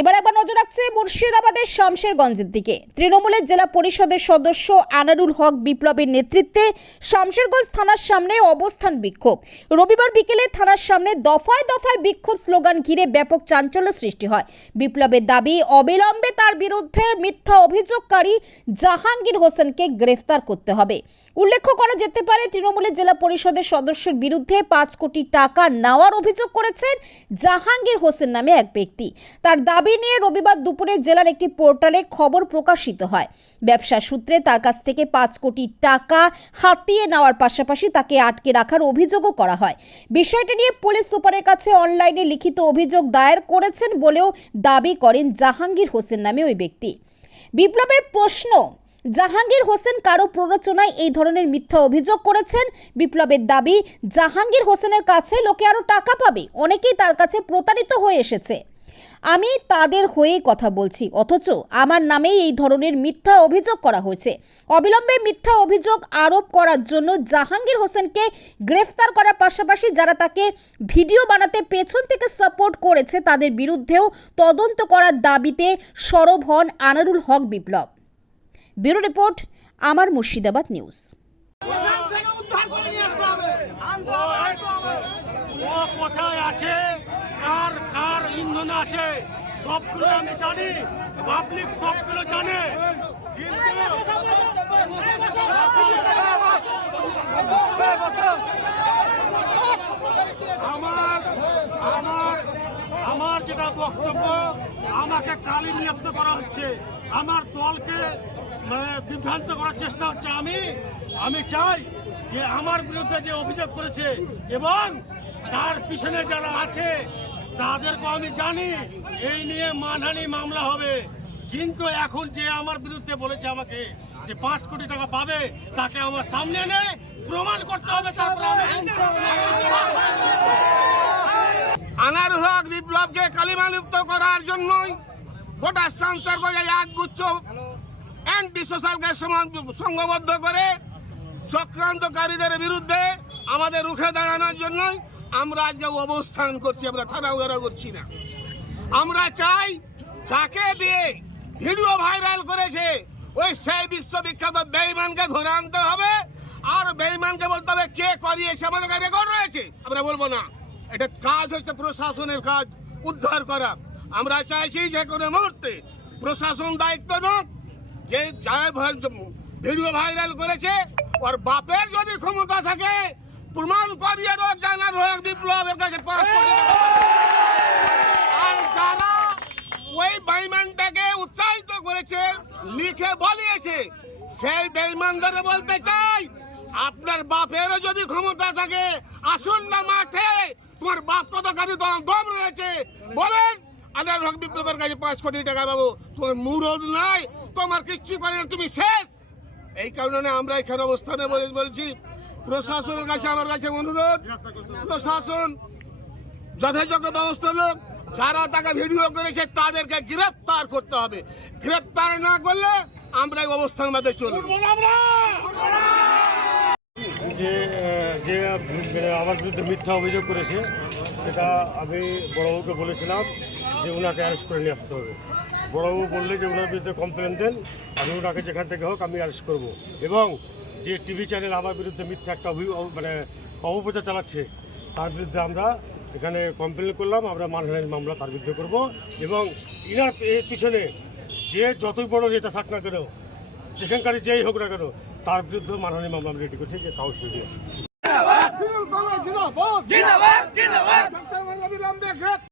এবার একবার নজর রাখছে মুর্শিদাবাদের শামশেরগঞ্জের দিকে। তৃণমূলের জেলা পরিষদের সদস্য আনারুল হক বিপ্লবের নেতৃত্বে শামশেরগঞ্জ থানার সামনে অবস্থান বিক্ষোভ। রবিবার বিকেলে থানার সামনে দফায় দফায় বিক্ষোভ স্লোগান ঘিরে ব্যাপক চাঞ্চল্য সৃষ্টি হয়। বিপ্লবের দাবি, অবিলম্বে তার বিরুদ্ধে মিথ্যা অভিযোগকারী জাহাঙ্গীর হোসেনকে গ্রেফতার করতে হবে। উল্লেখ্য করা যেতে পারে, তৃণমূলের জেলা পরিষদের সদস্যের বিরুদ্ধে 5 কোটি টাকা নেওয়ার অভিযোগ করেছেন জাহাঙ্গীর হোসেন নামে এক ব্যক্তি। তার দাবি নিয়ে রবিবার দুপুরে জেলার একটি পোর্টালে খবর প্রকাশিত হয়। ব্যবসা সূত্রে তার কাছ থেকে 5 কোটি টাকা হাতিয়ে নেওয়ার পাশাপাশি তাকে আটকে রাখার অভিযোগও করা হয়। বিষয়টি নিয়ে পুলিশ সুপারের কাছে অনলাইনে লিখিত অভিযোগ দায়ের করেছেন বলেও দাবি করেন জাহাঙ্গীর হোসেন নামে ওই ব্যক্তি। বিপ্লবের প্রশ্ন, জাহাঙ্গীর হোসেন কারো প্ররোচনায় এই ধরনের মিথ্যা অভিযোগ করেছেন। বিপ্লবের দাবি, জাহাঙ্গীর হোসেনের কাছে লোকে আরো টাকা পাবে, অনেকেই তার কাছে প্রতারিত হয়ে এসেছে। আমি তাদের হয়েই কথা বলছি, অথচ আমার নামেই এই ধরনের মিথ্যা অভিযোগ করা হয়েছে। অবিলম্বে মিথ্যা অভিযোগ আরোপ করার জন্য জাহাঙ্গীর হোসেনকে গ্রেফতার করার পাশাপাশি যারা তাকে ভিডিও বানাতে পেছন থেকে সাপোর্ট করেছে তাদের বিরুদ্ধেও তদন্ত করার দাবিতে সরব হন আনারুল হক বিপ্লব। ব্যুরো রিপোর্ট, আমার মুর্শিদাবাদ নিউজ। কোথায় আছে, কার কার ইন্ধন আছে সবগুলো আমি জানি, পাবলিক সবগুলো জানে। আমার যেটা বক্তব্য, আমাকে কালিমলিপ্ত করা হচ্ছে, আমার দলকে বিভ্রান্ত করার চেষ্টা হচ্ছে। আমি চাই যে আমার বিরুদ্ধে যে অভিযোগ করেছে এবং তার পিছনে যারা আছে তাদেরকে আমি জানি, এই নিয়ে মানহানি মামলা হবে। কিন্তু এখন যে আমার বিরুদ্ধে বলেছে আমাকে যে 5 কোটি টাকা পাবে, তাকে আমার সামনে এনে প্রমাণ করতে হবে। আনারুল হক বিপ্লবকে কালিমালিপ্ত করার জন্যই গোটা শামশেরগঞ্জে একগুচ্ছ অ্যান্টি সোশ্যালকে সংঘবদ্ধ করে চক্রান্তকারীদের বিরুদ্ধে আমাদের রুখে দাঁড়ানোর জন্যই আমরা আজকে অবস্থান করছি। আমরা থানাঘেরাও করছি না। আমরা চাই যাকে দিয়ে ভিডিও ভাইরাল করেছে ওই সেই বিশ্ববিখ্যাত বেঈমানকে ধরে আনতে হবে, আর বেঈমানকে বলতে হবে কে করিয়েছে। আমাদের কাছে রেকর্ড রয়েছে, আমরা বলবো না। এটা কাজ হচ্ছে প্রশাসনের কাজ, উদ্ধার করা। আমরা চাইছি যে কোনো মুহূর্তে প্রশাসন দায়িত্ব নোক, যে যারা ভিডিও ভাইরাল করেছে ওর বাপের যদি ক্ষমতা থাকে প্রমাণ করিয়ে রোগ জানার হোক বিপ্লবের কাছে 5 কোটি টাকা। আর যারা ওই বেঈমানটাকে উৎসাহিত করেছে, লিখে বলিয়েছে, সেই বেঈমানদের বলতে চাই, আপনার বাপেরও যদি ক্ষমতা থাকে আসুন না মাঠে। তোমার বাপ কত কাজে দম রয়েছে বলেন। আনারুল হক বিপ্লবের কাছে 5 কোটি টাকা পাবো, তোমার মুরদ নাই, তোমার কিচ্ছু করে না, তুমি শেষ। এই কারণে আমরা এখানে অবস্থানে বলছি, প্রশাসনের কাছে আমার কাছে অনুরোধ, প্রশাসন যথাযোগ্য ব্যবস্থা লোক, যারা তাকে ভিডিও করেছে তাদেরকে গ্রেফতার করতে হবে। গ্রেফতার না করলে আমরা এই অবস্থার মধ্যে চলব। যে আমার বিরুদ্ধে মিথ্যা অভিযোগ করেছে, সেটা আমি বড়বাবুকে বলেছিলাম যে ওনাকে অ্যারেস্ট করে নিয়ে আসতে হবে। বড়বাবু বললে যে ওনার বিরুদ্ধে কমপ্লেন দেন, আমি ওনাকে যেখান থেকে হোক আমি অ্যারেস্ট করব। এবং যে টিভি চ্যানেল আমার বিরুদ্ধে মিথ্যা একটা অপপ্রচার চালাচ্ছে, তার বিরুদ্ধে আমরা এখানে কমপ্লেন করলাম। আমরা মানহানির মামলা তার বিরুদ্ধে করব। এবং এর পিছনে যে যতই বড় নেতা থাক না কেন, যেখানকারই যেই হোক না কেন, তার বিরুদ্ধে মানহানির মামলা আমি রেডি করছি, যে কাউন্সিল দিয়ে।